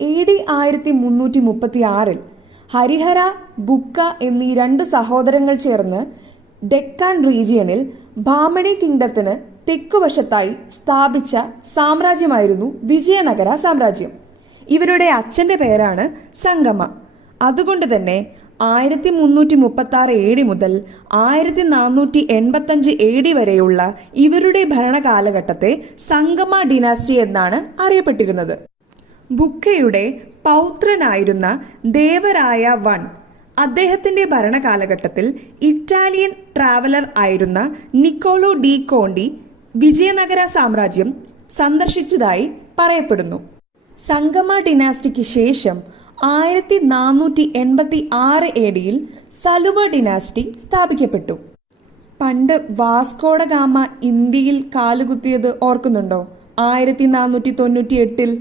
AD 1336 Harihara, ബുക്ക എന്നീ രണ്ട് സഹോദരങ്ങൾ ചേർന്ന് ഡെക്കാൻ റീജിയണിൽ ഭാമണി കിങ്ഡത്തിന് തെക്കുവശത്തായി സ്ഥാപിച്ച സാമ്രാജ്യമായിരുന്നു വിജയനഗര സാമ്രാജ്യം. ഇവരുടെ അച്ഛൻ്റെ പേരാണ് സംഗമ. അതുകൊണ്ട് തന്നെ 1336 AD മുതൽ 1485 AD വരെയുള്ള ഇവരുടെ ഭരണകാലഘട്ടത്തെ സംഗമ ഡിനാസ്റ്റി എന്നാണ് അറിയപ്പെട്ടിരുന്നത്. ബുക്കയുടെ പൗത്രനായിരുന്ന ദേവരായ I അദ്ദേഹത്തിൻ്റെ ഭരണകാലഘട്ടത്തിൽ ഇറ്റാലിയൻ ട്രാവലർ ആയിരുന്ന നിക്കോളോ ഡി കോണ്ടി വിജയനഗര സാമ്രാജ്യം സന്ദർശിച്ചതായി പറയപ്പെടുന്നു. സംഗമ ഡിനാസ്റ്റിക്ക് ശേഷം 1486 AD സലുവ ഡിനാസ്റ്റി സ്ഥാപിക്കപ്പെട്ടു. പണ്ട് വാസ്കോഡ ഗാമ ഇന്ത്യയിൽ കാലുകുത്തിയത് ഓർക്കുന്നുണ്ടോ? 1498